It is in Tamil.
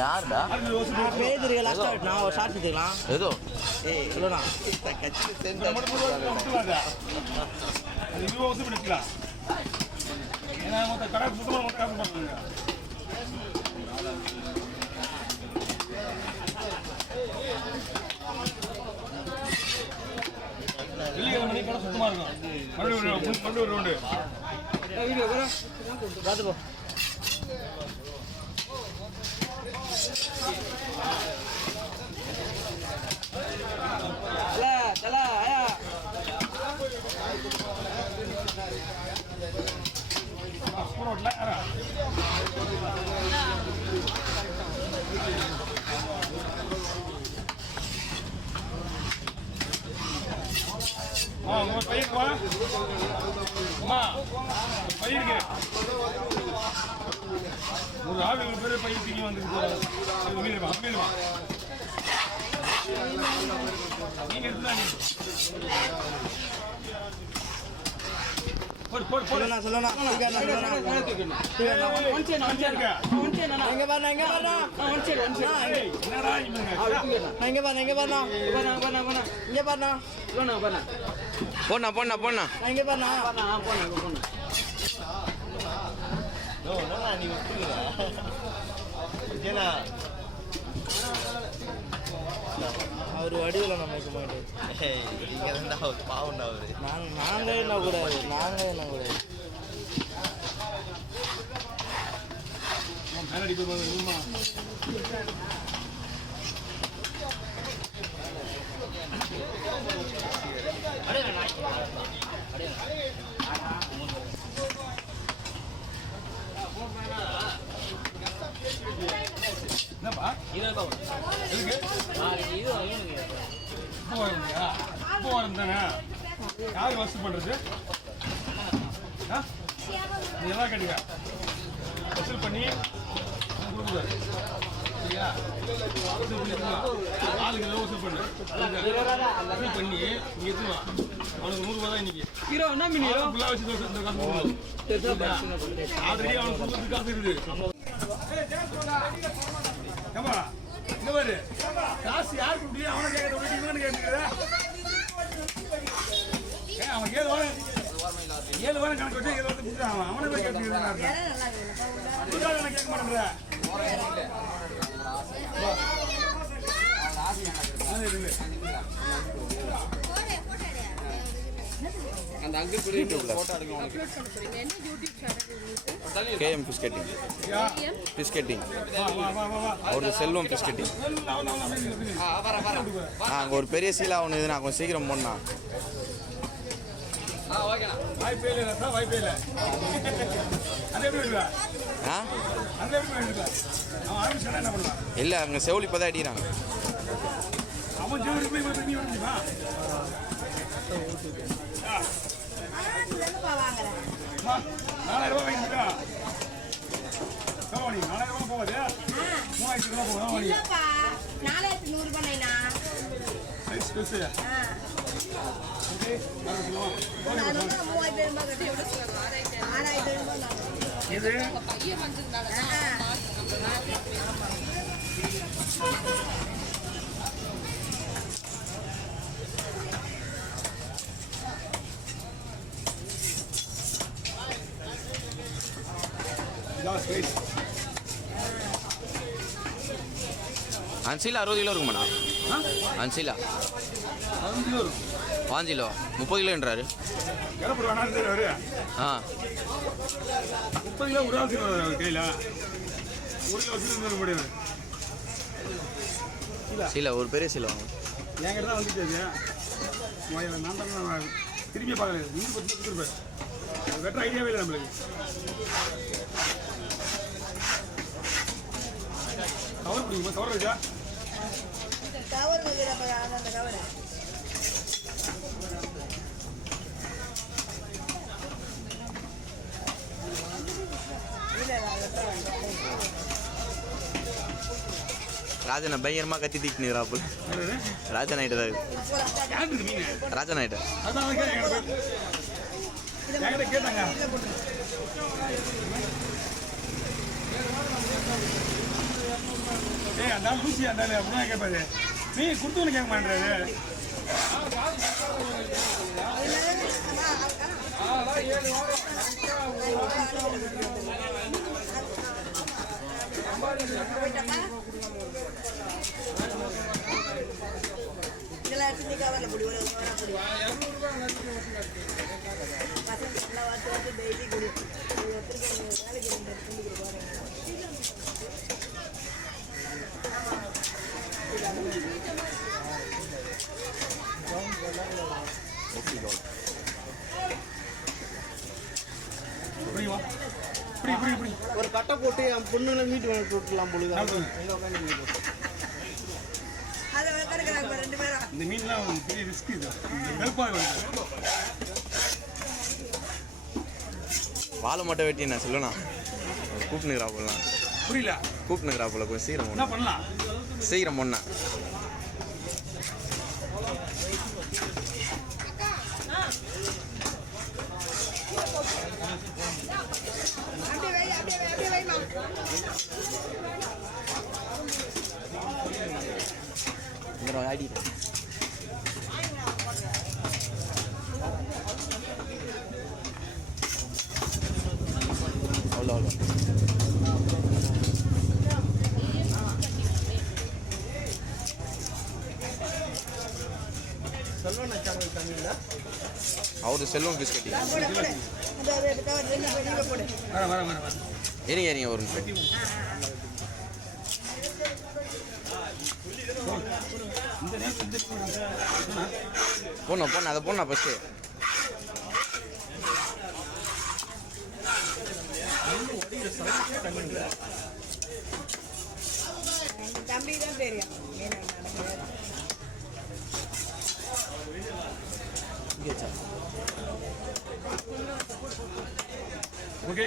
யாருடா நான் ஒரு ஷார்ட் எடுத்துக்கலாம் ஏதோ சொல்லுண்ணா சுத்தமா இருக்கும் மறுபடியும் ரவுண்டு பார்த்துப்போ चला आया பயிர் அம்மா பயிருக்கு ஒரு ஆள் பேர் பயிர் தூக்கி வந்துருக்கு மீனுமா நீங்க எடுத்துதாங்க சொல்லனா சொல்லனா எங்க பாருங்க எங்க பாருங்க என்னடா எங்க பாருங்க எங்க பாருங்க இங்க பாருங்க போண்ணா போண்ணா போண்ணா எங்க பாருங்க அவர் வடிவில் நம்ம வைக்க மாட்டோம் பாவம்டா அவரு நாங்கள் என்ன கூடாது நாங்கள் என்ன கூடாது என்னப்பா எதுக்கு இப்போ வரும் தானே யாரு வசூல் பண்றது நீ எல்லாம் கேட்டீங்க வசூல் பண்ணி கொடுக்குறாரு சரியா ஆளுக்கு எல்லாம் வசூல் பண்ணு வசூல் பண்ணி நீ எதுவா அவனுக்கு 100 ரூபா தான் இன்னைக்கு ஃபுல்லாக வச்சு இந்த காசு ஆல்ரெடி அவனுக்கு கொடுக்குறது காசு இருக்குது ஏமா இந்த மாதிரி காசு யாருக்கு முடியும் அவனை கேட்கறது இவனு கேட்டுக்கிறா அவன் 7 வாரம் கணக்கு வச்சு 7 வாரத்தை கொடுத்துருவான் அவனை போய் கேட்டுக்கிறேன் கேட்க மாட்டேங்கிற அந்த அங்கிள் கூட போட்டோ எடுங்க கேஎம் ஃபிஷ் கட்டிங் அவரு செல்வம் ஃபிஷ் கட்டிங் அங்கே ஒரு பெரிய சீலா ஒன்று இது நான் கொஞ்சம் சீக்கிரம் போனா இல்லை அங்கே செவுளி இப்போ தான் அடிக்கிறாங்க அன்சிலா 60 கிலோ இருக்குமாண்ணா அன்சிலா 5 கிலோ 30 கிலோன்றாரு ஆ 30 கிலோ ஒரு ஆள் கையில் 1 கிலோ வச்சுருந்தது முடியாது சீலா ஒரு பெரிய சீலா என்கிட்ட தான் வந்துச்சு நான் தான் திரும்பி பார்க்கல நீங்கள் 10 கொடுத்துருப்பேன் வெட்டுற ஐடியாவே இல்லை நம்மளுக்கு கவர் பிடிக்குமா கவர் வச்சா கவர் அந்த கவர் ராஜனை பயங்கரமா கத்தி தீக்கினுறாப்பு. ராஜன் ஆயிட்டு யாருக்கு இந்த மீன் ராஜன் ஆயிட்டு அதான் என்கிட்ட கேட்டாங்க. ஏய் அந்த லூசி அந்த அப்படிதான் கேட்பாரு. நீ கொடுத்தவனு கேட்க மாட்டேறாரு. இதெல்லாம் எடுத்து கவர்ல போடு ஒரு பசங்க எல்லாம் வாட்டு டெய்லி குடி வேலைக்கு ஒரு கட்டை போட்டு என் பொண்ணுல மீட்டு விட்டுலாம் பொழுது அதை உட்காந்துக்கிறாங்க 2 பேரும். இந்த மீன்லாம் பெரிய ரிஸ்க் இது. வெறுப்பாக வருது. வாழை மட்டும் வெட்டி நான் சொல்லணும் கூப்பிட்டுக்கிறாப்புலாம் புரியல கூப்பிட்டுக்கிறாப்புல கொஞ்சம் சீக்கிரம் என்ன பண்ணலாம்? சீக்கிரம் பொண்ணா அப்படியே வைமா. ஆடி அவ்வளோ அவ்வளோ அவரு செல்வம் ஃபிஷ் கட்டி போடு போடு. அந்த கவர் 2 பேரும் போடு. வர ஏறிங்க ஒரு நிமிஷம் இந்த நேரத்தில் போண்ணா அதை போண்ணா ஃபஸ்ட்டு எங்க தம்பி தான் தெரியும் ஏன்னா நடக்கிறது. ஓகே